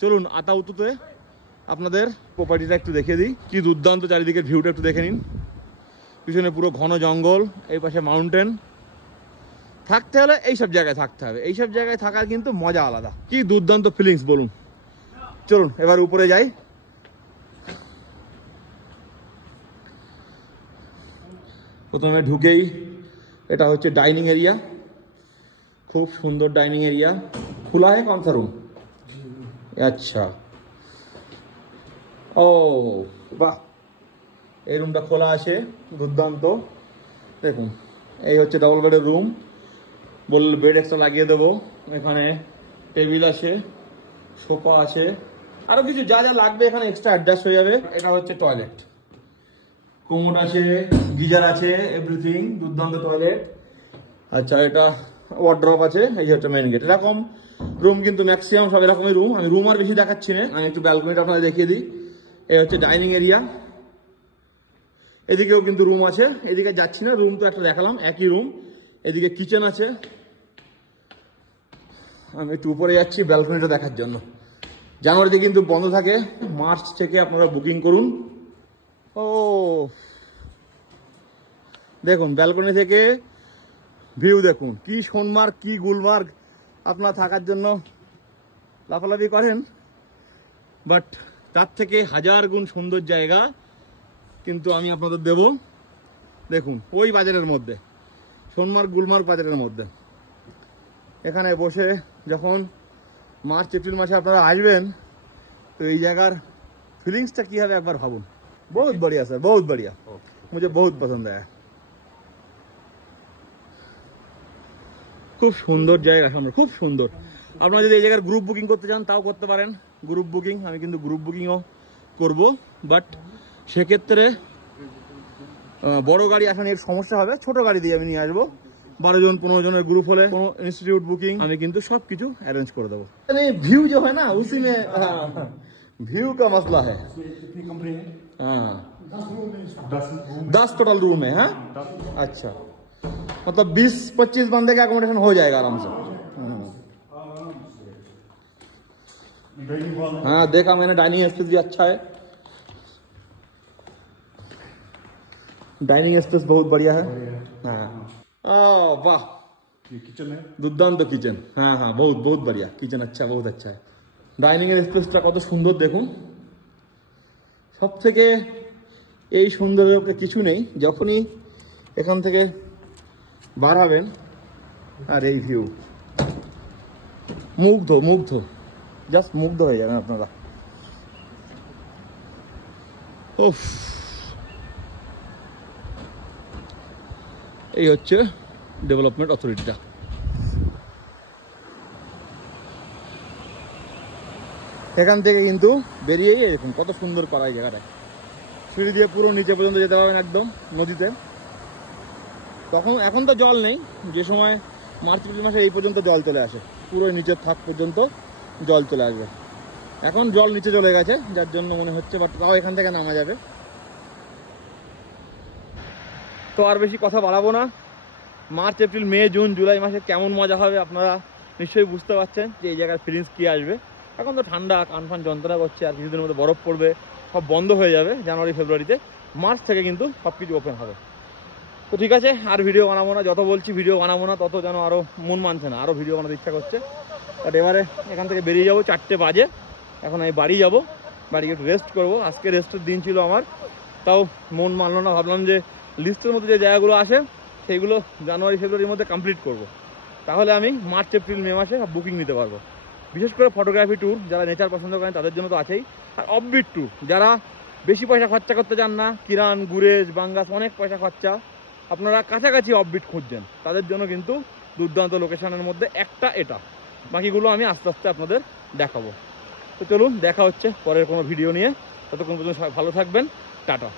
চলুন আতাউতুতে আপনাদের প্রপার্টিটা একটু দেখিয়ে দিই। কি দুর্দান্ত চারিদিকের ভিউটা একটু দেখে নিন। পিছনে পুরো ঘন জঙ্গল, এই পাশে মাউন্টেন। থাকতে হলে এইসব জায়গায় থাকতে হবে, এইসব জায়গায় থাকার কিন্তু মজা আলাদা। কি দুর্দান্ত ফিলিংস বলুন। চলুন এবার উপরে যাই। প্রথমে ঢুকেই এটা হচ্ছে ডাইনিং এরিয়া, খুব সুন্দর ডাইনিং এরিয়া। खुला है कौन सा रूम? अच्छा, ও বাহ, এই রুমটা খোলা আছে, দুর্দান্ত। দেখুন এই হচ্ছে ডবল বেডের রুম। বললে বেড এক্সট্রা লাগিয়ে দেবো। এখানে টেবিল আছে, সোফা আছে, আরো কিছু যা যা লাগবে এখানে এক্সট্রা অ্যাডজাস্ট হয়ে যাবে। এটা হচ্ছে টয়লেট, কোমোড আছে, গিজার আছে, এভরিথিং, দুর্দান্ত টয়লেট। আচ্ছা, এটা ওয়ার্ড্রপ আছে, এই হচ্ছে মেইন গেট। এরকম রুম কিন্তু ম্যাক্সিমাম সব এরকমই রুম। আমি রুম আর বেশি দেখাচ্ছি না, আমি একটু ব্যালকনিটা আপনাদের দেখিয়ে দিই। এই হচ্ছে ডাইনিং এরিয়া, এদিকেও কিন্তু রুম আছে, এদিকে যাচ্ছি না, রুম তো একটা দেখালাম, একই রুম। এদিকে কিচেন আছে। আমি একটু উপরে যাচ্ছি ব্যালকনিটা দেখার জন্য। জানুয়ারিতে কিন্তু বন্ধ থাকে, মার্চ থেকে আপনারা বুকিং করুন। ও দেখুন ব্যালকনি থেকে ভিউ দেখুন, কি সোনমার্গ কি গুলমার্গ। আপনারা থাকার জন্য লাফালাফি করেন, বাট তার থেকে হাজার গুণ সুন্দর জায়গা কিন্তু আমি আপনাদের দেব। দেখুন ওই বাজারের মধ্যে, সোনমার্গ গুলমার্গ বাজারের মধ্যে, এখানে বসে যখন মার্চ এপ্রিল মাসে আপনারা আসবেন, তো এই জায়গার ফিলিংসটা কী হবে একবার ভাবুন। বহুত বড়িয়া স্যার, বহুত বড়িয়া, মুঝে বহুত পছন্দ হয়। খুব সুন্দর জায়গা সামনে, খুব সুন্দর। আপনারা যদি এই জায়গার গ্রুপ বুকিং করতে চান তাও করতে পারেন, গ্রুপ বুকিং। আমি কিন্তু গ্রুপ বুকিংও করব, বাট সেক্ষেত্রে বড় গাড়ি আসানোর সমস্যা হবে। ছোট গাড়ি দিয়ে আমি নিয়ে আসবো। 12 জন 15 জনের গ্রুপ হলে কোনো ইনস্টিটিউট বুকিং আমি কিন্তু সব কিছু অ্যারেঞ্জ করে দেবো। ভিউ जो है ना उसी में व्यू का मसला है। हाँ 10 टोटल रूम है। हाँ अच्छा, मतलब 20-25 बंदे का अकोमोडेशन हो जाएगा आराम से। हाँ देखा मैंने, डाइनिंग स्पेस भी अच्छा है, डाइनिंग स्पेस बहुत बढ़िया है। हाँ वाह, ये किचन है, दुर्दाন্ত किचन। हाँ हाँ बहुत बहुत बढ़िया किचन, अच्छा बहुत अच्छा है। ডাইনিং এর স্পেসটা কত সুন্দর দেখুন। সব থেকে এই সৌন্দর্যের উপরে কিছু নেই, যখনই এখান থেকে বার হবেন আর এই ভিউ, মুগ্ধ মুগ্ধ, জাস্ট মুগ্ধ হয়ে যাবেন আপনারা। ওফ, এই হচ্ছে ডেভেলপমেন্ট অথরিটিটা। এখান থেকে কিন্তু বেরিয়েই এরকম কত সুন্দর করা এই জায়গাটা। সিঁড়ি দিয়ে পুরো নিচে পর্যন্ত যেতে পারবেন একদম নদীতে। তখন এখন তো জল নেই, যে সময় মার্চ এপ্রিল মাসে এই পর্যন্ত জল চলে আসে, পুরো নিচের থাক পর্যন্ত জল চলে আসবে। এখন জল নিচে চলে গেছে যার জন্য মনে হচ্ছে, বাট তাও এখান থেকে নামা যাবে। তো আর বেশি কথা বাড়াবো না। March April May June July মাসে কেমন মজা হবে আপনারা নিশ্চয়ই বুঝতে পারছেন যে এই জায়গার ফিলিংস কী আসবে। এখন তো ঠান্ডা, কানফান যন্ত্রণা করছে, আর কিছুদিনের মধ্যে বরফ পড়বে, সব বন্ধ হয়ে যাবে জানুয়ারি ফেব্রুয়ারিতে। মার্চ থেকে কিন্তু সব কিছু ওপেন হবে। তো ঠিক আছে, আর ভিডিও বানাবো না। যত বলছি ভিডিও বানাবো না, তত যেন আরও মন মানছে না, আরও ভিডিও বানাতে ইচ্ছা করছে। বাট এবারে এখান থেকে বেরিয়ে যাবো, 4টে বাজে। এখন আমি বাড়ি যাব, বাড়ি একটু রেস্ট করবো। আজকে রেস্টের দিন ছিল আমার, তাও মন মানলো না। ভাবলাম যে লিস্টের মধ্যে যে জায়গাগুলো আছে সেইগুলো জানুয়ারি ফেব্রুয়ারির মধ্যে কমপ্লিট করব। তাহলে আমি মার্চ এপ্রিল মে মাসে বুকিং নিতে পারবো। বিশেষ করে ফটোগ্রাফি ট্যুর, যারা নেচার পছন্দ করেন তাদের জন্য তো আছেই। আর অফবিট ট্যুর, যারা বেশি পয়সা খরচা করতে চান না, কিরান গুরেজ বাঙ্গাস অনেক পয়সা খরচা, আপনারা কাছাকাছি অফবিট খুঁজছেন, তাদের জন্য কিন্তু দুর্দান্ত লোকেশনের মধ্যে একটা এটা। বাকিগুলো আমি আস্তে আস্তে আপনাদের দেখাবো। তো চলুন দেখা হচ্ছে পরের কোনো ভিডিও নিয়ে। ততক্ষণ পর্যন্ত ভালো থাকবেন, টাটা।